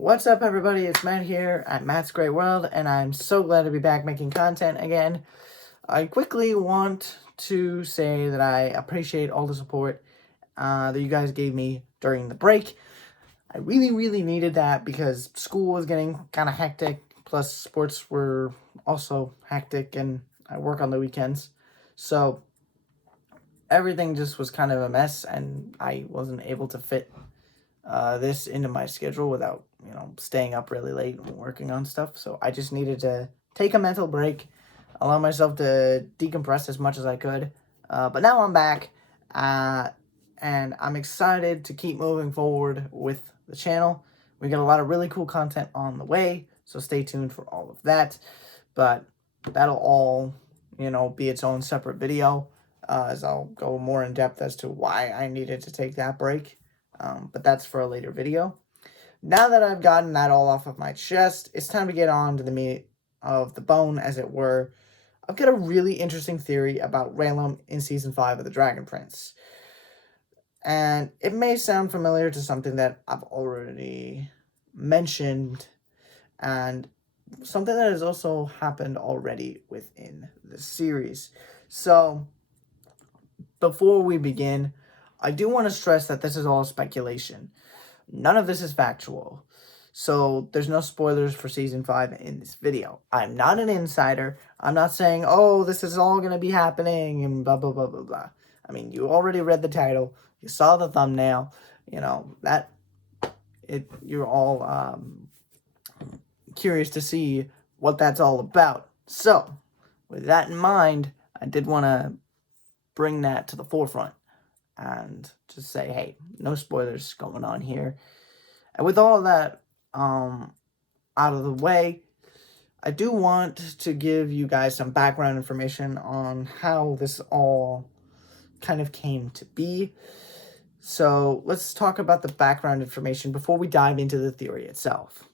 What's up, everybody? It's Matt here at Matt's Great World, and I'm so glad to be back making content again. I quickly want to say that I appreciate all the support that you guys gave me during the break. I really needed that because school was getting kind of hectic, plus sports were also hectic, and I work on the weekends. So everything just was kind of a mess, and I wasn't able to fit this into my schedule without, staying up really late and working on stuff. So I just needed to take a mental break, allow myself to decompress as much as I could. But now I'm back, and I'm excited to keep moving forward with the channel. We got a lot of really cool content on the way, so stay tuned for all of that. But that'll all, be its own separate video, as I'll go more in depth as to why I needed to take that break. But that's for a later video. Now that I've gotten that all off of my chest, it's time to get on to the meat of the bone, as it were. I've got a really interesting theory about Callum in Season 5 of The Dragon Prince. And it may sound familiar to something that I've already mentioned, and something that has also happened already within the series. So, before we begin, I do want to stress that this is all speculation. None of this is factual. So there's no spoilers for Season 5 in this video. I'm not an insider. I'm not saying, oh, this is all going to be happening and blah, blah, blah, blah, blah. I mean, you already read the title. You saw the thumbnail. You're all curious to see what that's all about. So, with that in mind, I did want to bring that to the forefront and just say, hey, no spoilers going on here. And with all that out of the way, I do want to give you guys some background information on how this all kind of came to be. So let's talk about the background information before we dive into the theory itself.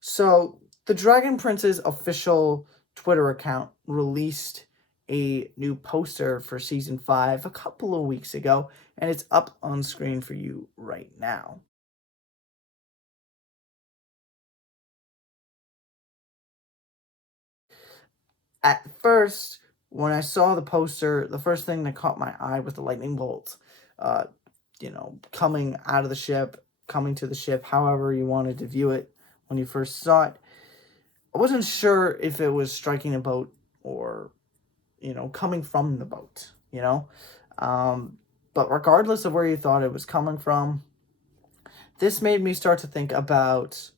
So the Dragon Prince's official Twitter account released a new poster for Season 5 a couple of weeks ago, and it's up on screen for you right now. At first, when I saw the poster, the first thing that caught my eye was the lightning bolt, coming out of the ship, coming to the ship, however you wanted to view it when you first saw it. I wasn't sure if it was striking a boat or coming from the boat, but regardless of where you thought it was coming from, this made me start to think about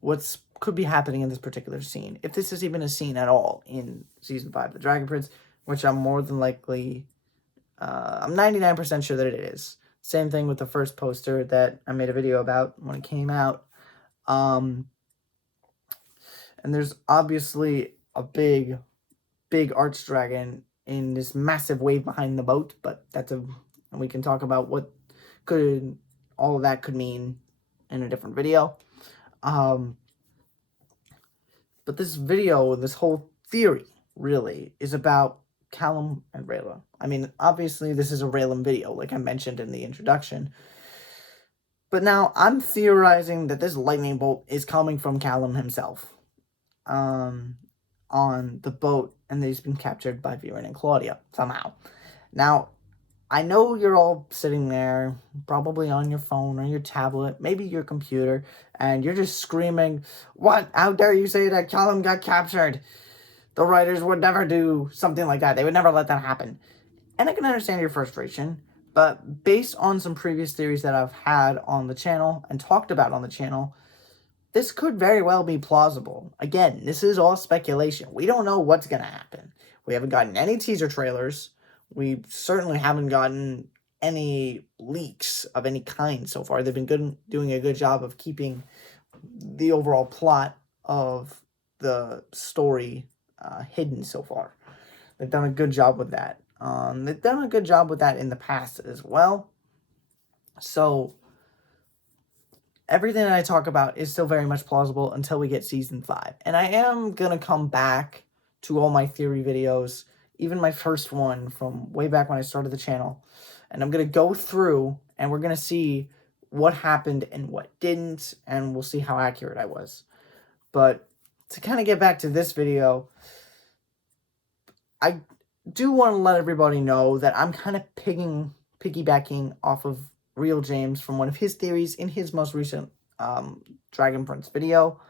what's could be happening in this particular scene. If this is even a scene at all in Season 5 of The Dragon Prince, which I'm more than likely, I'm 99% sure that it is. Same thing with the first poster that I made a video about when it came out. And there's obviously a big archdragon in this massive wave behind the boat, but and we can talk about what all of that could mean in a different video. But this video, this whole theory, really, is about Callum and Rayla. I mean, obviously, this is a Raylan video, like I mentioned in the introduction. But now, I'm theorizing that this lightning bolt is coming from Callum himself. On the boat, and that he's been captured by Viren and Claudia, somehow. Now, I know you're all sitting there, probably on your phone or your tablet, maybe your computer, and you're just screaming, "What? How dare you say that Callum got captured? The writers would never do something like that. They would never let that happen." And I can understand your frustration, but based on some previous theories that I've had on the channel and talked about on the channel, this could very well be plausible. Again, this is all speculation. We don't know what's going to happen. We haven't gotten any teaser trailers. We certainly haven't gotten any leaks of any kind so far. They've been doing a good job of keeping the overall plot of the story hidden so far. They've done a good job with that. They've done a good job with that in the past as well. So everything that I talk about is still very much plausible until we get Season 5. And I am going to come back to all my theory videos, even my first one from way back when I started the channel. And I'm going to go through and we're going to see what happened and what didn't, and we'll see how accurate I was. But to kind of get back to this video, I do want to let everybody know that I'm kind of piggybacking off of Real James from one of his theories in his most recent Dragon Prince video.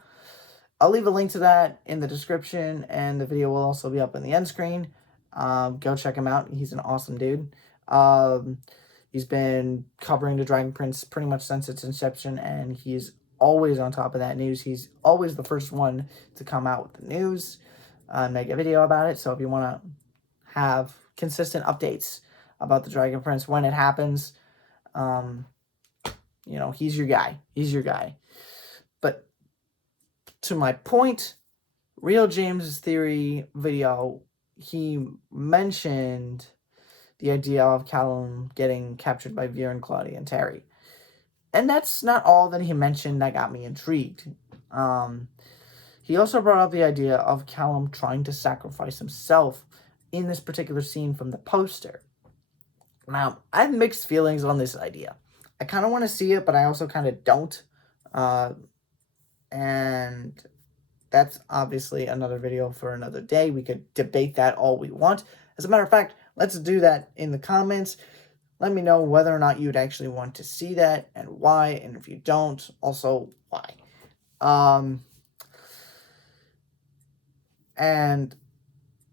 I'll leave a link to that in the description, and the video will also be up in the end screen. Go check him out. He's an awesome dude. He's been covering the Dragon Prince pretty much since its inception, and he's always on top of that news. He's always the first one to come out with the news and make a video about it. So if you want to have consistent updates about the Dragon Prince when it happens, you know, he's your guy. He's your guy. But to my point, Real James's theory video, he mentioned the idea of Callum getting captured by Viren, Claudia, and Terry. And that's not all that he mentioned that got me intrigued. He also brought up the idea of Callum trying to sacrifice himself in this particular scene from the poster. Now, I have mixed feelings on this idea. I kind of want to see it, but I also kind of don't. And that's obviously another video for another day. We could debate that all we want. As a matter of fact, let's do that in the comments. Let me know whether or not you'd actually want to see that and why. And if you don't, also why. And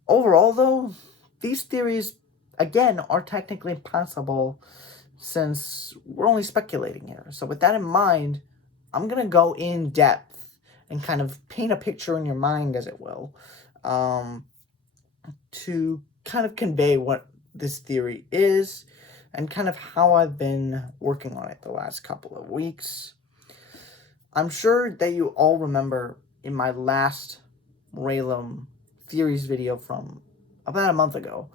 overall, though, these theories, again, are technically possible since we're only speculating here. So with that in mind, I'm going to go in depth and kind of paint a picture in your mind, as it will, to kind of convey what this theory is and kind of how I've been working on it the last couple of weeks. I'm sure that you all remember in my last Raylan theories video from about a month ago,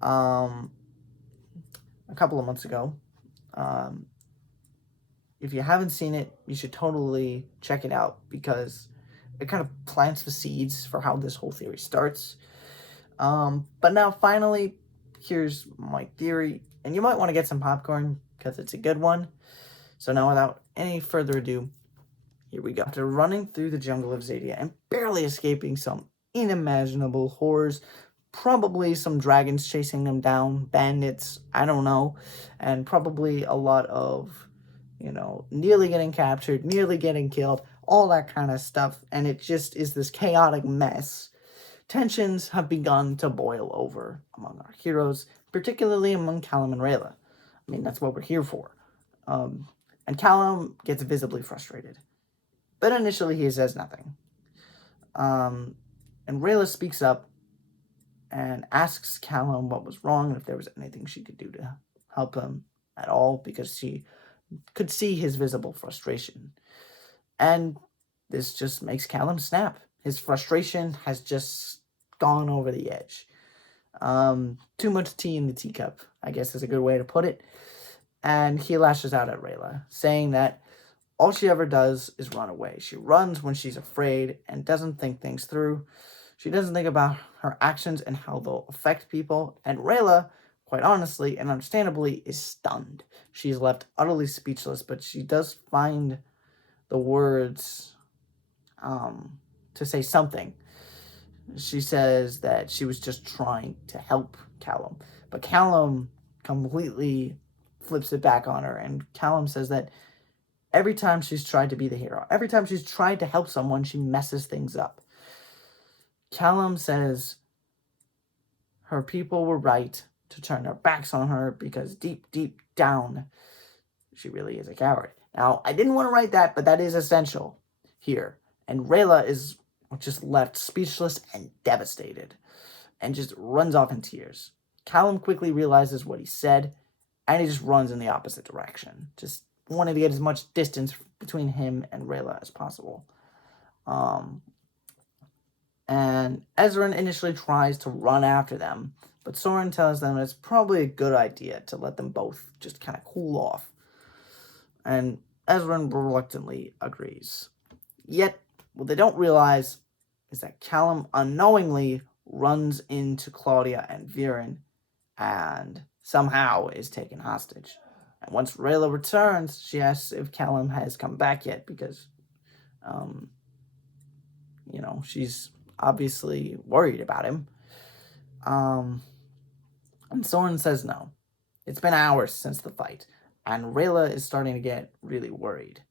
a couple of months ago. If you haven't seen it, you should totally check it out because it kind of plants the seeds for how this whole theory starts. But now finally, here's my theory, and you might want to get some popcorn because it's a good one. So now without any further ado, here we go. After running through the jungle of Zadia and barely escaping some unimaginable horrors, probably some dragons chasing them down, bandits, I don't know, and probably a lot of, you know, nearly getting captured, nearly getting killed, all that kind of stuff, and it just is this chaotic mess. Tensions have begun to boil over among our heroes, particularly among Callum and Rayla. I mean, that's what we're here for. And Callum gets visibly frustrated. But initially he says nothing. And Rayla speaks up and asks Callum what was wrong and if there was anything she could do to help him at all, because she could see his visible frustration. And this just makes Callum snap. His frustration has just gone over the edge. Too much tea in the teacup, I guess is a good way to put it. And he lashes out at Rayla, saying that all she ever does is run away. She runs when she's afraid and doesn't think things through. She doesn't think about her actions and how they'll affect people. And Rayla, quite honestly and understandably, is stunned. She's left utterly speechless, but she does find the words to say something. She says that she was just trying to help Callum. But Callum completely flips it back on her. And Callum says that every time she's tried to be the hero, every time she's tried to help someone, she messes things up. Callum says her people were right to turn their backs on her because deep, deep down, she really is a coward. Now, I didn't want to write that, but that is essential here. And Rayla is just left speechless and devastated and just runs off in tears. Callum quickly realizes what he said, and he just runs in the opposite direction, just wanting to get as much distance between him and Rayla as possible. And Ezran initially tries to run after them, but Soren tells them it's probably a good idea to let them both just kind of cool off. And Ezran reluctantly agrees. Yet, what they don't realize is that Callum unknowingly runs into Claudia and Viren and somehow is taken hostage. And once Rayla returns, she asks if Callum has come back yet because, she's obviously worried about him. And Soren says no. It's been hours since the fight, and Rayla is starting to get really worried.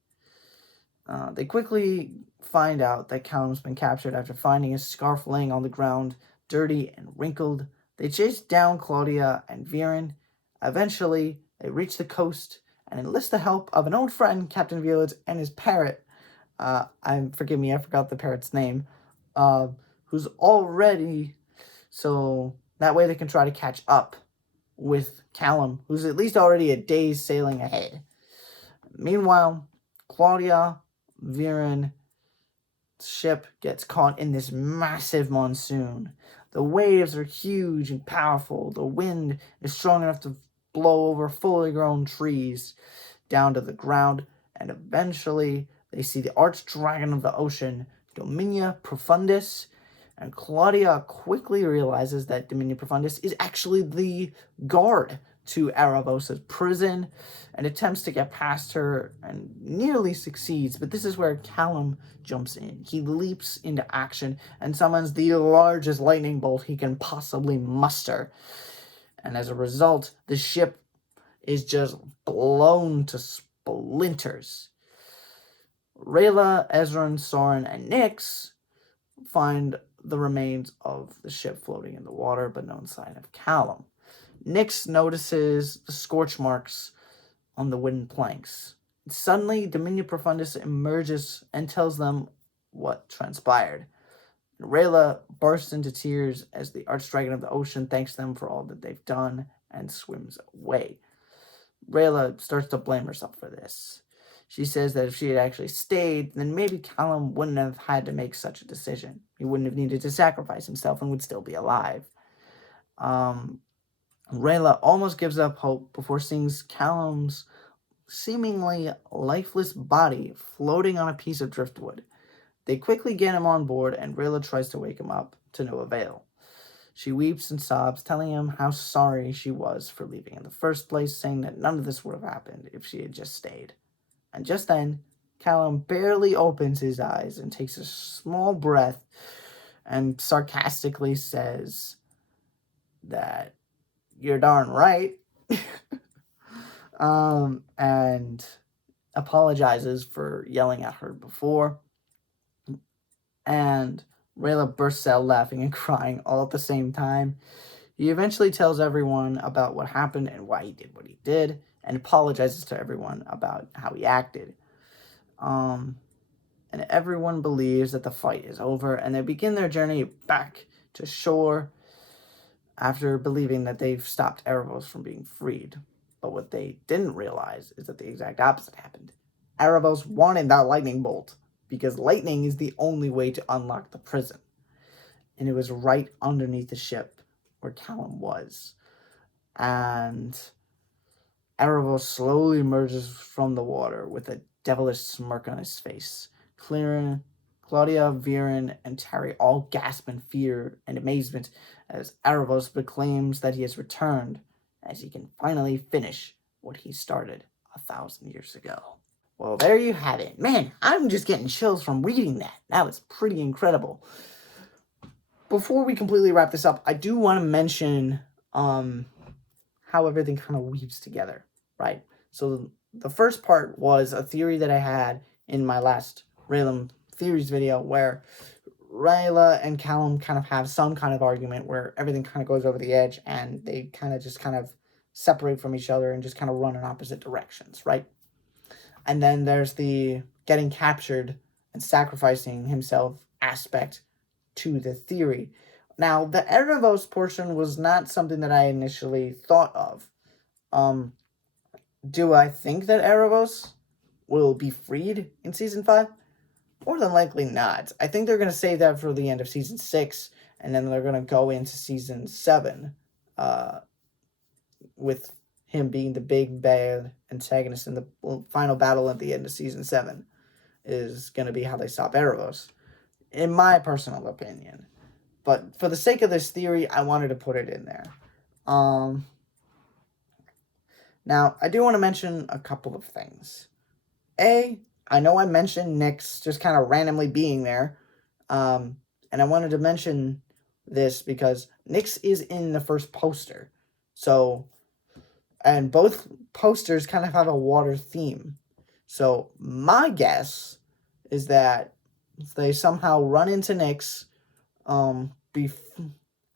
They quickly find out that Callum's been captured after finding his scarf laying on the ground, dirty and wrinkled. They chase down Claudia and Viren. Eventually, they reach the coast and enlist the help of an old friend, Captain Violet, and his parrot. Forgive me, I forgot the parrot's name. Who's already, so that way they can try to catch up with Callum, who's at least already a day's sailing ahead. Meanwhile, Claudia, Viren's ship gets caught in this massive monsoon. The waves are huge and powerful. The wind is strong enough to blow over fully grown trees down to the ground, and eventually they see the archdragon of the ocean, Dominia Profundus, and Claudia quickly realizes that Dominia Profundus is actually the guard to Erebos' prison and attempts to get past her and nearly succeeds, but this is where Callum jumps in. He leaps into action and summons the largest lightning bolt he can possibly muster. And as a result, the ship is just blown to splinters. Rayla, Ezran, Soren, and Nyx find the remains of the ship floating in the water, but no sign of Callum. Nyx notices the scorch marks on the wooden planks. Suddenly, Dominia Profundus emerges and tells them what transpired. Rayla bursts into tears as the archdragon of the ocean thanks them for all that they've done and swims away. Rayla starts to blame herself for this. She says that if she had actually stayed, then maybe Callum wouldn't have had to make such a decision. He wouldn't have needed to sacrifice himself and would still be alive. Rayla almost gives up hope before seeing Callum's seemingly lifeless body floating on a piece of driftwood. They quickly get him on board, and Rayla tries to wake him up, to no avail. She weeps and sobs, telling him how sorry she was for leaving in the first place, saying that none of this would have happened if she had just stayed. And just then, Callum barely opens his eyes and takes a small breath and sarcastically says that you're darn right. And apologizes for yelling at her before. And Rayla bursts out laughing and crying all at the same time. He eventually tells everyone about what happened and why he did what he did, and apologizes to everyone about how he acted. And everyone believes that the fight is over, and they begin their journey back to shore after believing that they've stopped Erebos from being freed. But what they didn't realize is that the exact opposite happened. Erebos wanted that lightning bolt, because lightning is the only way to unlock the prison. And it was right underneath the ship where Callum was. And Erebos slowly emerges from the water with a devilish smirk on his face. Claudia, Viren, and Terry all gasp in fear and amazement as Erebos proclaims that he has returned, as he can finally finish what he started 1,000 years ago. Well, there you have it. Man, I'm just getting chills from reading that. That was pretty incredible. Before we completely wrap this up, I do want to mention how everything kind of weaves together, right? So the first part was a theory that I had in my last Raylan Theories video where Rayla and Callum kind of have some kind of argument where everything kind of goes over the edge and they kind of separate from each other and just kind of run in opposite directions, right? And then there's the getting captured and sacrificing himself aspect to the theory. Now, the Erebos portion was not something that I initially thought of. Do I think that Erebos will be freed in Season 5? More than likely not. I think they're going to save that for the end of Season 6, and then they're going to go into Season 7 with him being the big bad antagonist in the final battle at the end of Season 7 is going to be how they stop Erebos, in my personal opinion. But for the sake of this theory, I wanted to put it in there. Now, I do want to mention a couple of things. I know I mentioned Nyx just kind of randomly being there, and I wanted to mention this because Nyx is in the first poster. So, and both posters kind of have a water theme. So, my guess is that they somehow run into Nyx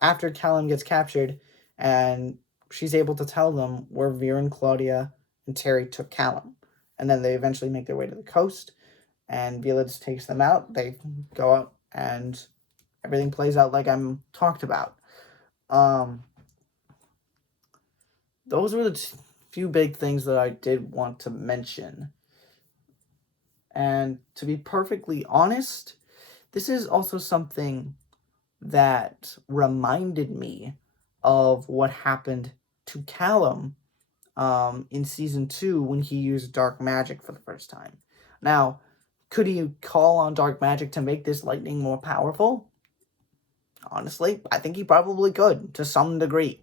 after Callum gets captured, and she's able to tell them where Viren, Claudia, and Terry took Callum. And then they eventually make their way to the coast, and Velez takes them out. They go out, and everything plays out like I'm talked about. Those were the few big things that I did want to mention. And to be perfectly honest, this is also something that reminded me of what happened to Callum in season 2 when he used dark magic for the first time. Now, could he call on dark magic to make this lightning more powerful? Honestly, I think he probably could to some degree.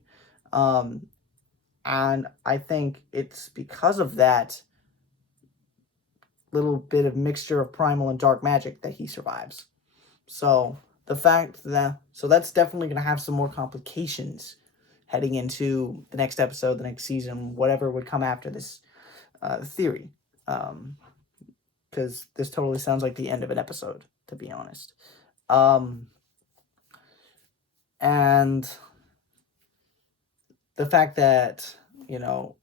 And I think it's because of that little bit of mixture of primal and dark magic that he survives. So the fact that, so that's definitely going to have some more complications heading into the next episode, the next season, whatever would come after this theory. Because this totally sounds like the end of an episode, to be honest. And the fact that, you know,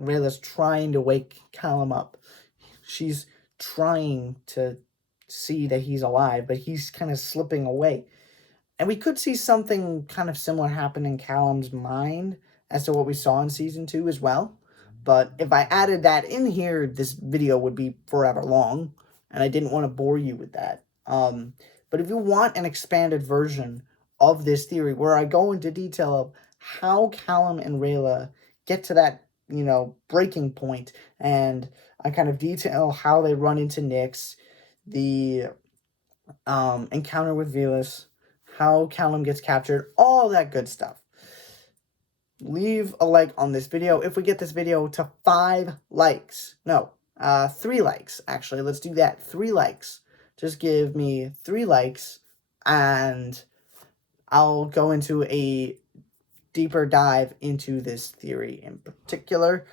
Rayla's trying to wake Callum up. She's trying to see that he's alive, but he's kind of slipping away. And we could see something kind of similar happen in Callum's mind as to what we saw in season 2 as well. But if I added that in here, this video would be forever long, and I didn't want to bore you with that. But if you want an expanded version of this theory where I go into detail of how Callum and Rayla get to that, you know, breaking point, and I kind of detail how they run into Nyx, the encounter with Velez, how Callum gets captured, all that good stuff. Leave a like on this video. If we get this video to 5 likes, no, 3 likes, actually, let's do that, 3 likes. Just give me 3 likes, and I'll go into a deeper dive into this theory in particular.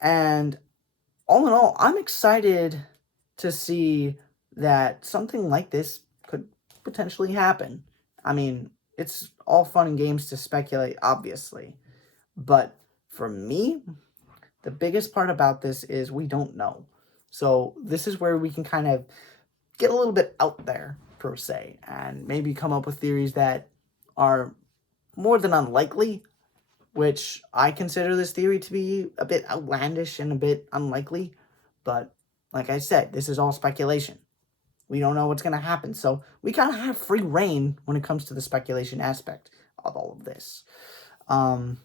And all in all, I'm excited to see that something like this could potentially happen. I mean, it's all fun and games to speculate, obviously. But for me, the biggest part about this is we don't know. So this is where we can kind of get a little bit out there, per se, and maybe come up with theories that are more than unlikely, which I consider this theory to be a bit outlandish and a bit unlikely. But like I said, this is all speculation. We don't know what's going to happen. So we kind of have free reign when it comes to the speculation aspect of all of this. And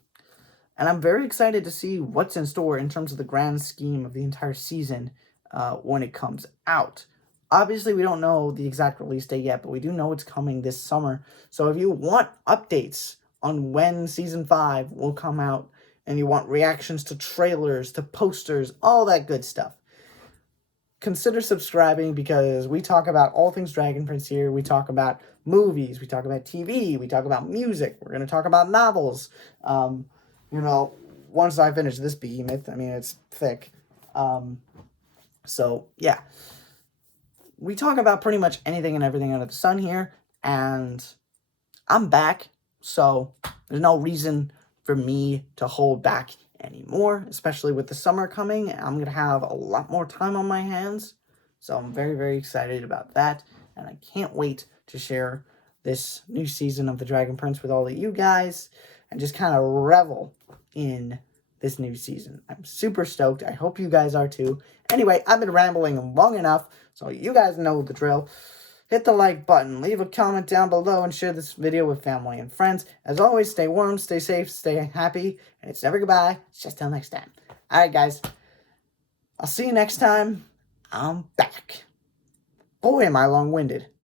I'm very excited to see what's in store in terms of the grand scheme of the entire season when it comes out. Obviously, we don't know the exact release date yet, but we do know it's coming this summer. So if you want updates on when Season 5 will come out, and you want reactions to trailers, to posters, all that good stuff, consider subscribing, because we talk about all things Dragon Prince here. We talk about movies, we talk about TV, we talk about music, we're going to talk about novels. You know, once I finish this behemoth, I mean, it's thick. So, yeah. We talk about pretty much anything and everything under the sun here, and I'm back, so there's no reason for me to hold back anymore, especially with the summer coming. I'm going to have a lot more time on my hands, so I'm very, very excited about that, and I can't wait to share this new season of The Dragon Prince with all of you guys, and just kind of revel in this new season. I'm super stoked. I hope you guys are too. Anyway, I've been rambling long enough, so you guys know the drill. Hit the like button, leave a comment down below, and share this video with family and friends. As always, stay warm, stay safe, stay happy, and it's never goodbye. It's just till next time. Alright, guys. I'll see you next time. I'm back. Boy, am I long-winded.